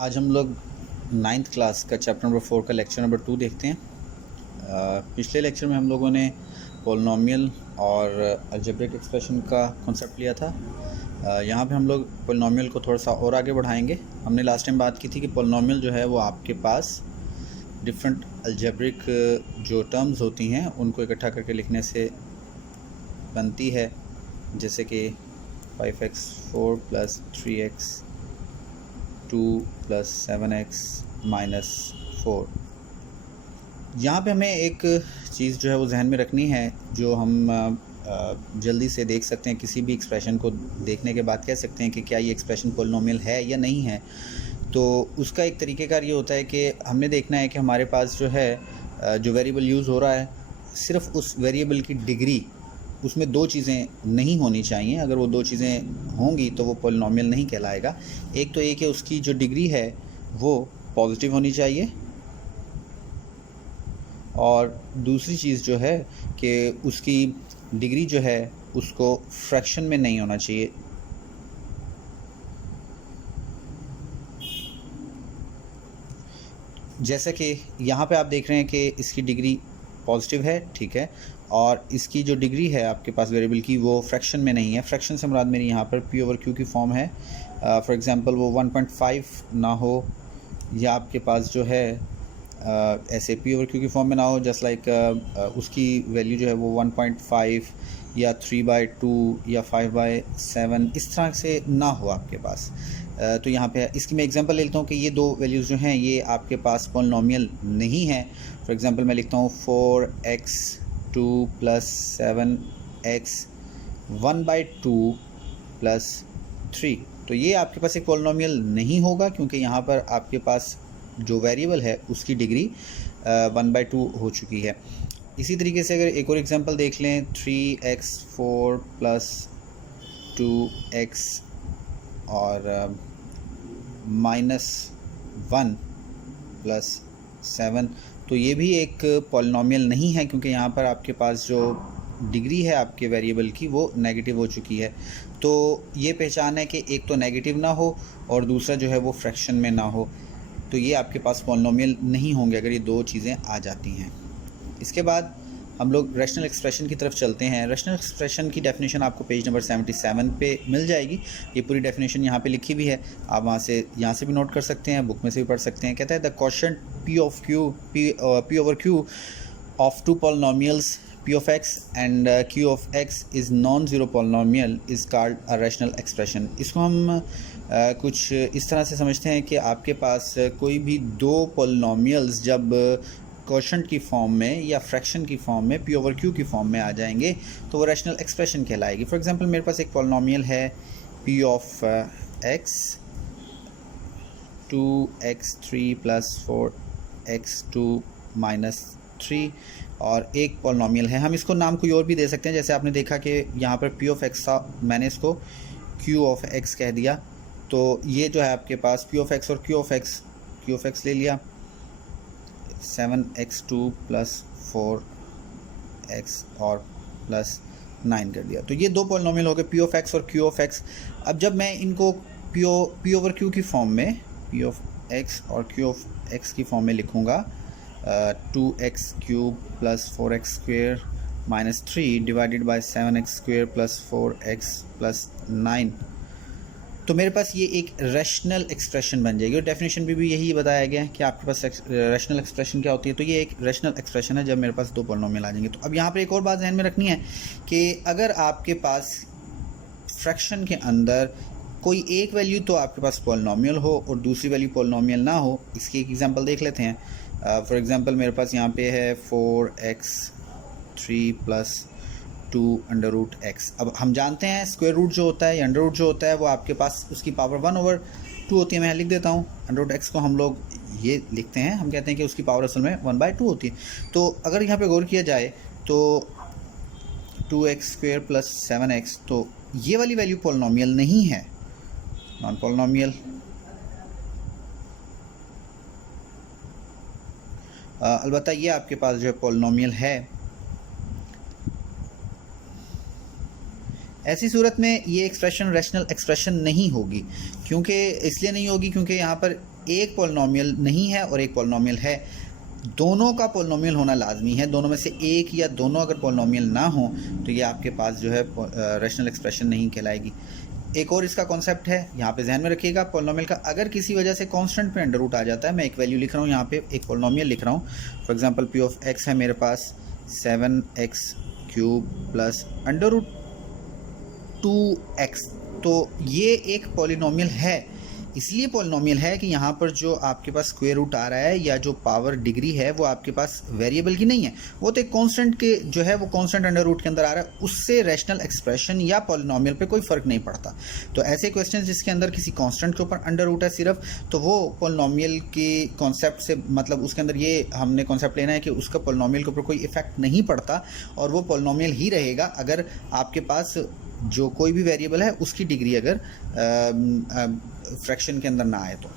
आज हम लोग 9th क्लास का चैप्टर नंबर 4 का लेक्चर नंबर 2 देखते हैं। पिछले लेक्चर में हम लोगों ने पॉलिनॉमियल और अलजेब्रिक एक्सप्रेशन का कॉन्सेप्ट लिया था। यहाँ पे हम लोग पॉलिनॉमियल को थोड़ा सा और आगे बढ़ाएंगे। हमने लास्ट टाइम बात की थी कि पॉलिनॉमियल जो है वो आपके पास डिफरेंट अलजेब्रिक जो टर्म्स होती हैं उनको इकट्ठा करके लिखने से बनती है, जैसे कि 5x4 + 3x 2 + 7x - 4। यहाँ पे हमें एक चीज़ जो है वो जहन में रखनी है, जो हम जल्दी से देख सकते हैं। किसी भी एक्सप्रेशन को देखने के बाद कह सकते हैं कि क्या ये एक्सप्रेशन पॉलिनॉमियल है या नहीं है। तो उसका एक तरीक़ेकार ये होता है कि हमने देखना है कि हमारे पास जो है जो वेरिएबल यूज़ हो रहा है, सिर्फ उस वेरिएबल की डिग्री, उसमें दो चीज़ें नहीं होनी चाहिए। अगर वो दो चीज़ें होंगी तो वो पॉलिनॉमियल नहीं कहलाएगा। एक तो ये कि उसकी जो डिग्री है वो पॉजिटिव होनी चाहिए, और दूसरी चीज़ जो है कि उसकी डिग्री जो है उसको फ्रैक्शन में नहीं होना चाहिए। जैसा कि यहाँ पे आप देख रहे हैं कि इसकी डिग्री पॉजिटिव है, ठीक है, और इसकी जो डिग्री है आपके पास वेरिएबल की वो फ्रैक्शन में नहीं है। फ्रैक्शन से मुराद मेरी यहाँ पर p/q की फॉर्म है। फॉर एग्ज़ाम्पल वो 1.5 ना हो, या आपके पास जो है ऐसे p/q की फॉर्म में ना हो, जस्ट लाइक उसकी वैल्यू जो है वो 1.5 या 3/2 या 5/7 इस तरह से ना हो आपके पास। तो यहाँ पे इसकी मैं एग्जांपल ले लेता हूँ कि ये दो वैल्यूज़ जो हैं ये आपके पास पॉलिनॉमियल नहीं है। फॉर एग्जांपल मैं लिखता हूँ 4x2 + 7x 1/2 + 3। तो ये आपके पास एक पॉलिनॉमियल नहीं होगा, क्योंकि यहाँ पर आपके पास जो वेरिएबल है उसकी डिग्री 1/2 हो चुकी है। इसी तरीके से अगर एक और एग्जांपल देख लें, 3x4 + 2x और -1 + 7, तो ये भी एक पॉलिनॉमियल नहीं है, क्योंकि यहाँ पर आपके पास जो डिग्री है आपके वेरिएबल की वो नेगेटिव हो चुकी है। तो ये पहचान है कि एक तो नेगेटिव ना हो और दूसरा जो है वो फ्रैक्शन में ना हो, तो ये आपके पास पॉलिनॉमियल नहीं होंगे अगर ये दो चीज़ें आ जाती हैं। इसके बाद हम लोग रैशनल एक्सप्रेशन की तरफ चलते हैं। रैशनल एक्सप्रेशन की डेफिनेशन आपको पेज नंबर 77 पे मिल जाएगी। ये पूरी डेफिनेशन यहाँ पे लिखी भी है, आप यहाँ से भी नोट कर सकते हैं, बुक में से भी पढ़ सकते हैं। कहता है the quotient p/q of two polynomials p of x and q of x is non-zero polynomial is called a rational expression। इसको हम कुछ इस तरह से समझते हैं कि आपके पास कोई भी दो पॉलिनॉमियल्स जब क्वोटिएंट की फॉर्म में या फ्रैक्शन की फॉर्म में p/q की फॉर्म में आ जाएंगे तो वो रैशनल एक्सप्रेशन कहलाएगी। फॉर एग्जांपल मेरे पास एक पॉलिनॉमियल है p of x 2x3 + 4x2 - 3, और एक पॉलिनॉमियल है, हम इसको नाम कोई और भी दे सकते हैं। जैसे आपने देखा कि यहाँ पर p of x था, मैंने इसको q of x कह दिया। तो ये जो है आपके पास p of x और q of x ले लिया, 7x2 + 4x और +9 कर दिया। तो ये दो पॉलिनॉमियल हो गए, p of x और q of x। अब जब मैं इनको p/q की फॉर्म में, p of x और q of x की फॉर्म में लिखूँगा, 2x³ + 4x² - 3 divided by 7x² + 4x + 9, तो मेरे पास ये एक रैशनल एक्सप्रेशन बन जाएगी। और डेफिनेशन में भी यही बताया गया है कि आपके पास रैशनल एक्सप्रेशन क्या होती है। तो ये एक रैशनल एक्सप्रेशन है जब मेरे पास दो पॉलिनॉमियल आ जाएंगे। तो अब यहाँ पर एक और बात ध्यान में रखनी है कि अगर आपके पास फ्रैक्शन के अंदर कोई एक वैल्यू तो आपके पास पॉलिनॉमियल हो और दूसरी वैल्यू पॉलिनॉमियल ना हो, इसकी एक एग्जांपल देख लेते हैं। फॉर एग्जांपल मेरे पास यहाँ पे है 4x3 + 2√x। अब हम जानते हैं स्क्वायर रूट जो होता है या अंडर रूट जो होता है वो आपके पास उसकी पावर 1/2 होती है। मैं लिख देता हूँ, √x को हम लोग ये लिखते हैं, हम कहते हैं कि उसकी पावर असल में 1/2 होती है। तो अगर यहाँ पे गौर किया जाए तो 2x² + 7x, तो ये वाली वैल्यू पॉलिनॉमियल नहीं है, नॉन पॉलिनॉमियल। अलबत्ता ये आपके पास जो है पॉलिनॉमियल है। ऐसी सूरत में ये एक्सप्रेशन रैशनल एक्सप्रेशन नहीं होगी। क्योंकि इसलिए नहीं होगी क्योंकि यहाँ पर एक पॉलिनॉमियल नहीं है और एक पॉलिनॉमियल है, दोनों का पॉलिनॉमियल होना लाजमी है। दोनों में से एक या दोनों अगर पॉलिनॉमियल ना हो तो ये आपके पास जो है रैशनल एक्सप्रेशन नहीं कहलाएगी। एक और इसका कॉन्सेप्ट है, यहाँ पे ध्यान में रखिएगा, पॉलिनॉमियल का अगर किसी वजह से कांस्टेंट पे अंडर रूट आ जाता है, मैं एक वैल्यू लिख रहा हूँ यहाँ पे, एक पॉलिनॉमियल लिख रहा हूँ, for example P of x है मेरे पास 7x³ plus under root 2x, तो ये एक पॉलिनॉमियल है। इसलिए पॉलिनॉमियल है कि यहाँ पर जो आपके पास स्क्वायर रूट आ रहा है या जो पावर डिग्री है वो आपके पास वेरिएबल की नहीं है, वो तो एक कांस्टेंट के जो है वो कांस्टेंट अंडर रूट के अंदर आ रहा है, उससे रैशनल एक्सप्रेशन या पॉलिनॉमियल पे कोई फ़र्क नहीं पड़ता। तो ऐसे क्वेश्चन जिसके अंदर किसी कांस्टेंट के ऊपर अंडर रूट है सिर्फ, तो वो पॉलिनॉमियल के कॉन्सेप्ट से, मतलब उसके अंदर ये हमने कॉन्सेप्ट लेना है कि उसका पॉलिनॉमियल के ऊपर कोई इफेक्ट नहीं पड़ता और वो पॉलिनॉमियल ही रहेगा अगर आपके पास जो कोई भी वेरिएबल है उसकी डिग्री अगर फ्रैक्शन के अंदर ना आए तो।